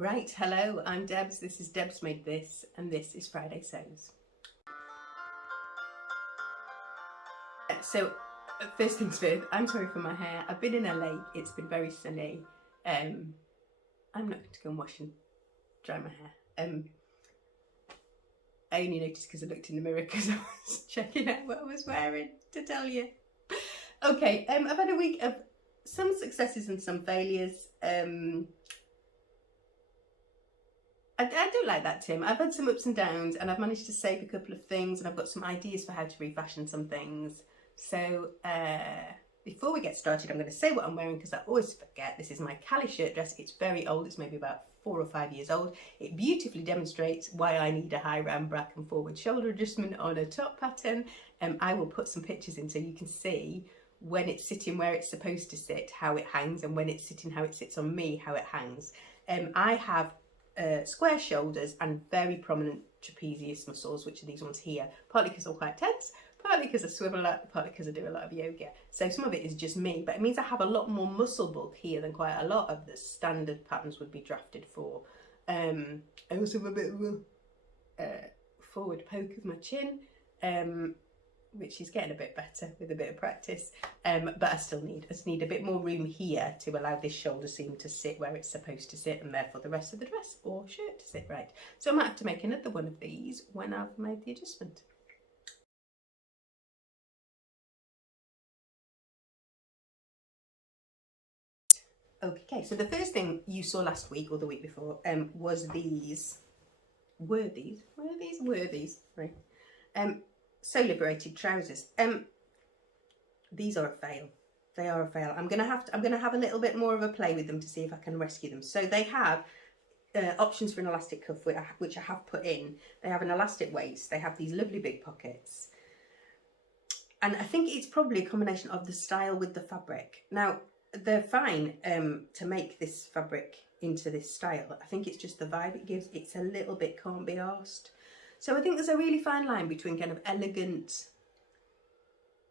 Right, hello, I'm Debs, this is Debs Made This, and this is Friday Sews. So, first things first, I'm sorry for my hair. I've been in LA, it's been very sunny. I'm not going to go and wash and dry my hair. I only noticed because I looked in the mirror because I was checking out what I was wearing, to tell you. Okay, I've had a week of some successes and some failures. I do like that, Tim. I've had some ups and downs and I've managed to save a couple of things and I've got some ideas for how to refashion some things. So before we get started, I'm going to say what I'm wearing because I always forget. This is my Cali shirt dress. It's very old. It's maybe about 4 or 5 years old. It beautifully demonstrates why I need a high round back and forward shoulder adjustment on a top pattern. I will put some pictures in so you can see when it's sitting where it's supposed to sit, how it hangs, and when it's sitting, how it sits on me, how it hangs. I have square shoulders and very prominent trapezius muscles, which are these ones here, partly because I'm quite tense, partly because I swivel a lot, partly because I do a lot of yoga. So some of it is just me, but it means I have a lot more muscle bulk here than quite a lot of the standard patterns would be drafted for. I also have a bit of a forward poke of my chin, which is getting a bit better with a bit of practice, but I still need a bit more room here to allow this shoulder seam to sit where it's supposed to sit, and therefore the rest of the dress or shirt to sit right. So I might have to make another one of these when I've made the adjustment. Okay, so the first thing you saw last week or the week before was these. Were these? Right. So liberated trousers. These are a fail. They are a fail. I'm gonna have a little bit more of a play with them to see if I can rescue them. So they have options for an elastic cuff, which I have put in. They have an elastic waist. They have these lovely big pockets, and I think it's probably a combination of the style with the fabric. Now they're fine to make this fabric into this style. I think it's just the vibe it gives. It's a little bit can't be arsed. So I think there's a really fine line between kind of elegant,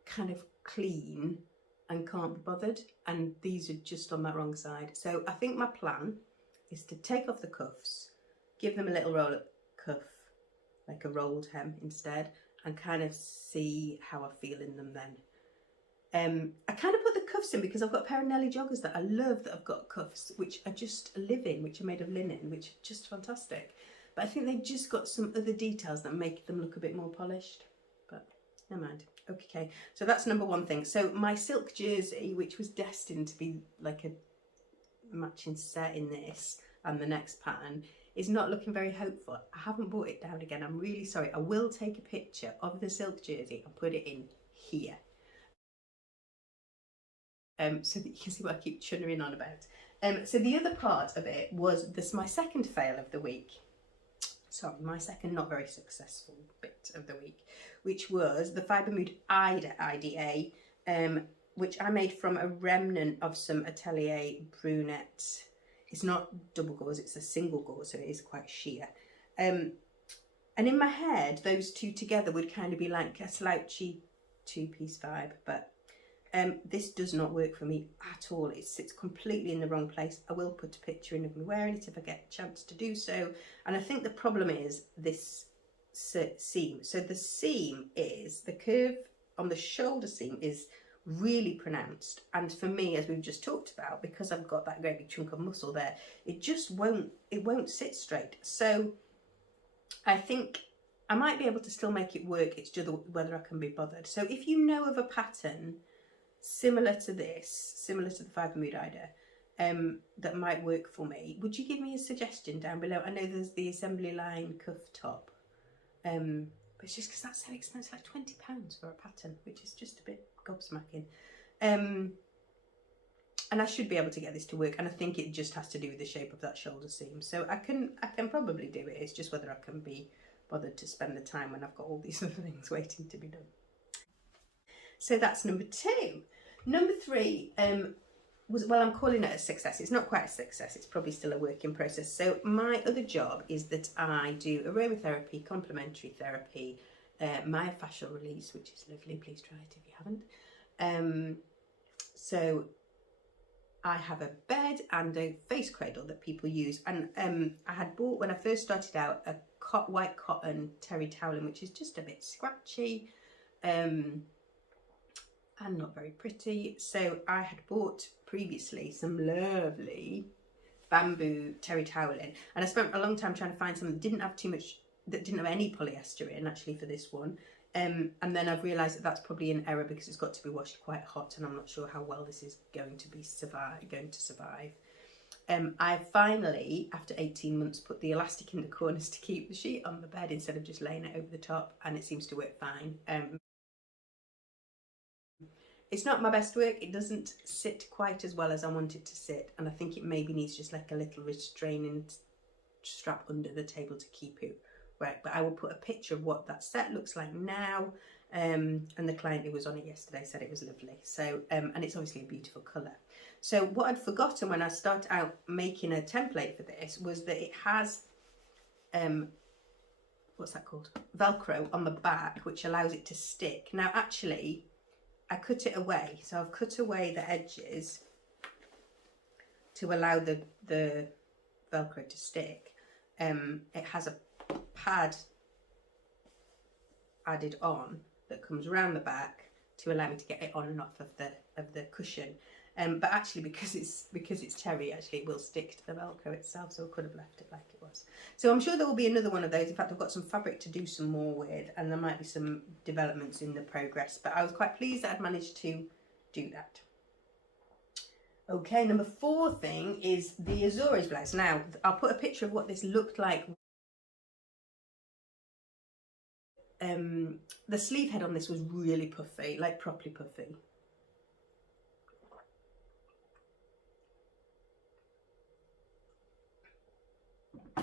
kind of clean, and can't be bothered, and these are just on that wrong side. So I think my plan is to take off the cuffs, give them a little roll up cuff, like a rolled hem instead, and kind of see how I feel in them then. I kind of put the cuffs in because I've got a pair of Nelly joggers that I love that have got cuffs, which are just live in, which are made of linen, which are just fantastic. But I think they've just got some other details that make them look a bit more polished, but never mind. Okay, so that's number one thing. So my silk jersey, which was destined to be like a matching set in this and the next pattern, is not looking very hopeful. I haven't brought it down again. I'm really sorry. I will take a picture of the silk jersey and put it in here. So that you can see what I keep chunnering on about. So the other part of it was this, my second fail of the week. Sorry, my second not very successful bit of the week, which was the Fibre Mood IDA, which I made from a remnant of some Atelier brunette. It's not double gauze, it's a single gauze, so it is quite sheer. And in my head, those two together would kind of be like a slouchy two-piece vibe, but this does not work for me at all. It sits completely in the wrong place. I will put a picture in of me wearing it if I get a chance to do so. And I think the problem is this seam. So the seam is, the curve on the shoulder seam is really pronounced. And for me, as we've just talked about, because I've got that great big chunk of muscle there, it just won't sit straight. So I think I might be able to still make it work. It's just whether I can be bothered. So if you know of a pattern similar to this, similar to the Fibre Mood Ida, that might work for me, would you give me a suggestion down below? I know there's the assembly line cuff top, but it's just because that's so expensive, like £20 for a pattern, which is just a bit gobsmacking. And I should be able to get this to work, and I think it just has to do with the shape of that shoulder seam. So I can probably do it. It's just whether I can be bothered to spend the time when I've got all these other things waiting to be done. So that's number two. Number three was, well, I'm calling it a success. It's not quite a success. It's probably still a work in process. So my other job is that I do aromatherapy, complementary therapy, myofascial release, which is lovely. Please try it if you haven't. So I have a bed and a face cradle that people use, and I had bought, when I first started out, a white cotton terry toweling, which is just a bit scratchy and not very pretty. So I had bought previously some lovely bamboo terry toweling, and I spent a long time trying to find something that didn't have too much, that didn't have any polyester in, actually, for this one. And then I've realised that that's probably an error because it's got to be washed quite hot, and I'm not sure how well this is going to survive. I finally, after 18 months, put the elastic in the corners to keep the sheet on the bed instead of just laying it over the top, and it seems to work fine. It's not my best work. It doesn't sit quite as well as I want it to sit, and I think it maybe needs just like a little restraining strap under the table to keep it right. But I will put a picture of what that set looks like now, and the client who was on it yesterday said it was lovely. So and it's obviously a beautiful colour. So what I'd forgotten when I started out making a template for this was that it has what's that called, Velcro on the back, which allows it to stick. Now actually I cut it away, so I've cut away the edges to allow the Velcro to stick. It has a pad added on that comes around the back to allow me to get it on and off of the cushion. But actually, because it's terry, actually it will stick to the Velcro itself, so I could have left it like it was. So I'm sure there will be another one of those. In fact, I've got some fabric to do some more with, and there might be some developments in the progress, but I was quite pleased that I'd managed to do that. Okay, number 4 thing is the Azura's blouse. Now, I'll put a picture of what this looked like. The sleeve head on this was really puffy, like properly puffy.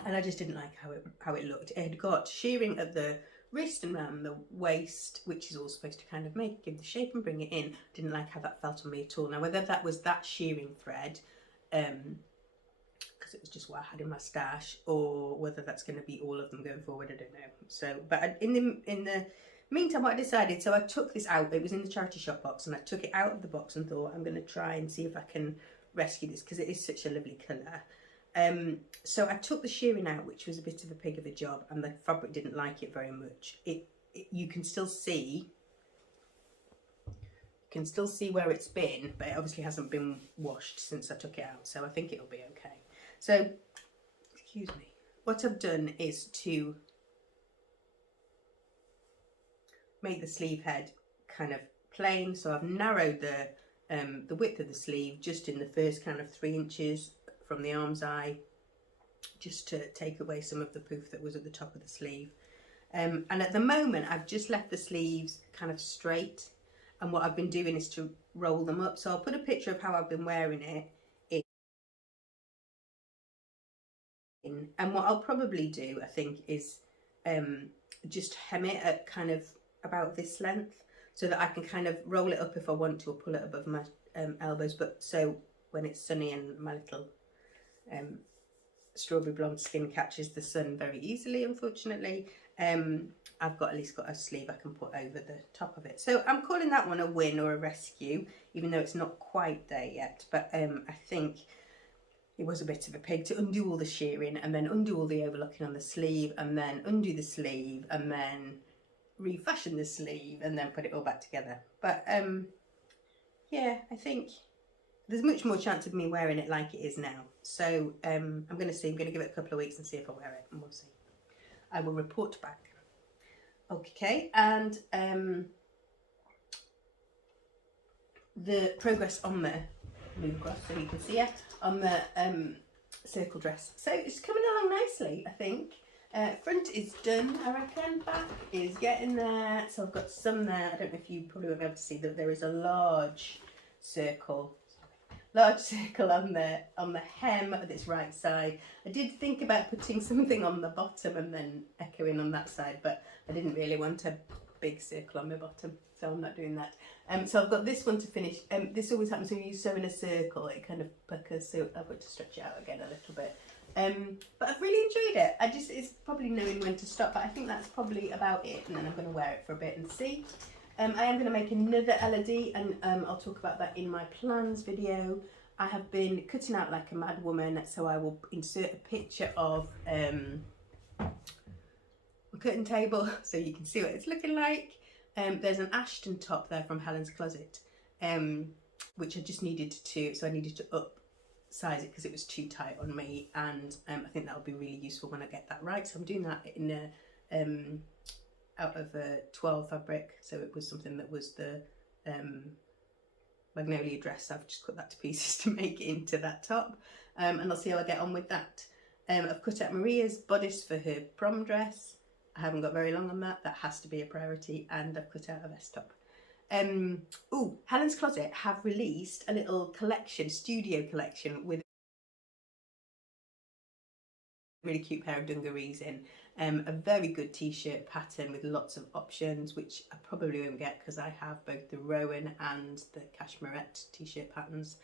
And I just didn't like how it looked. It had got shearing at the wrist and around the waist, which is all supposed to kind of give the shape and bring it in. Didn't like how that felt on me at all. Now, whether that was that shearing thread, because it was just what I had in my stash, or whether that's going to be all of them going forward, I don't know. So, but in the meantime, what I decided, so I took this out. It was in the charity shop box, and I took it out of the box and thought, I'm going to try and see if I can rescue this because it is such a lovely colour. So I took the shearing out, which was a bit of a pig of a job, and the fabric didn't like it very much. You can still see where it's been, but it obviously hasn't been washed since I took it out, so I think it'll be okay. So, excuse me. What I've done is to make the sleeve head kind of plain, so I've narrowed the width of the sleeve just in the first kind of 3 inches from the arm's eye, just to take away some of the poof that was at the top of the sleeve. And at the moment I've just left the sleeves kind of straight, and what I've been doing is to roll them up. So I'll put a picture of how I've been wearing it in. And what I'll probably do, I think, is just hem it at kind of about this length, so that I can kind of roll it up if I want to, or pull it above my elbows, but so when it's sunny and my little strawberry blonde skin catches the sun very easily, unfortunately, I've at least got a sleeve I can put over the top of it. So I'm calling that one a win or a rescue, even though it's not quite there yet. But I think it was a bit of a pig to undo all the shearing and then undo all the overlocking on the sleeve and then undo the sleeve and then refashion the sleeve and then put it all back together. But yeah, I think there's much more chance of me wearing it like it is now. So I'm going to see. I'm going to give it a couple of weeks and see if I wear it, and we'll see. I will report back. Okay, and the progress on the blue cross, so you can see it on the circle dress. So it's coming along nicely, I think. Front is done, I reckon. Back is getting there. So I've got some there. I don't know if you probably won't be able to see that there is a large circle on the hem of this right side. I did think about putting something on the bottom and then echoing on that side, but I didn't really want a big circle on my bottom, so I'm not doing that. So I've got this one to finish. This always happens when you sew in a circle, it kind of puckers, so I've got to stretch it out again a little bit. But I've really enjoyed it. It's probably knowing when to stop, but I think that's probably about it, and then I'm going to wear it for a bit and see. I am going to make another LED, and I'll talk about that in my plans video. I have been cutting out like a mad woman, so I will insert a picture of my cutting table so you can see what it's looking like. There's an Ashton top there from Helen's Closet, which I just needed to, so I needed to upsize it because it was too tight on me, and I think that'll be really useful when I get that right. So I'm doing that in a out of a 12 fabric, so it was something that was the magnolia dress. I've just cut that to pieces to make it into that top, and I'll see how I get on with that. I've cut out Maria's bodice for her prom dress. I haven't got very long on that. That has to be a priority, and I've cut out a vest top. Oh, Helen's Closet have released a little collection, studio collection, with a really cute pair of dungarees in. A very good t-shirt pattern with lots of options, which I probably won't get because I have both the Rowan and the Cashmerette t-shirt patterns,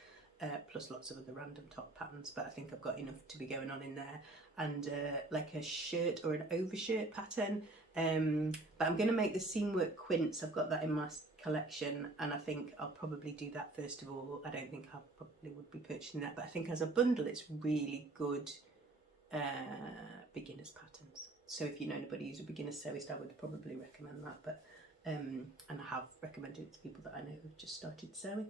plus lots of other random top patterns, but I think I've got enough to be going on in there. And like a shirt or an overshirt pattern, but I'm going to make the seam work quince. I've got that in my collection, and I think I'll probably do that first of all. I don't think I probably would be purchasing that, but I think as a bundle it's really good beginners patterns. So if you know anybody who's a beginner sewist, I would probably recommend that. But and I have recommended it to people that I know who've just started sewing.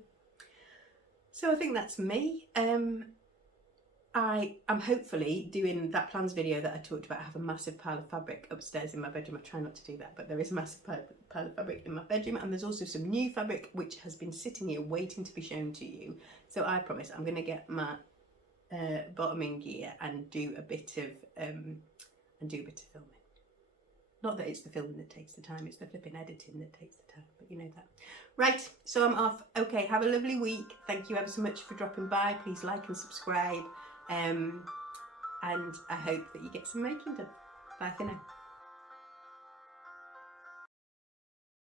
So I think that's me. I am hopefully doing that plans video that I talked about. I have a massive pile of fabric upstairs in my bedroom. I try not to do that, but there is a massive pile of fabric in my bedroom, and there's also some new fabric which has been sitting here waiting to be shown to you. So I promise I'm going to get my bottoming gear and do a bit of filming. Not that it's the filming that takes the time, it's the flipping editing that takes the time, but you know that. Right, so I'm off. Okay, have a lovely week. Thank you ever so much for dropping by. Please like and subscribe. And I hope that you get some making done. Bye for now.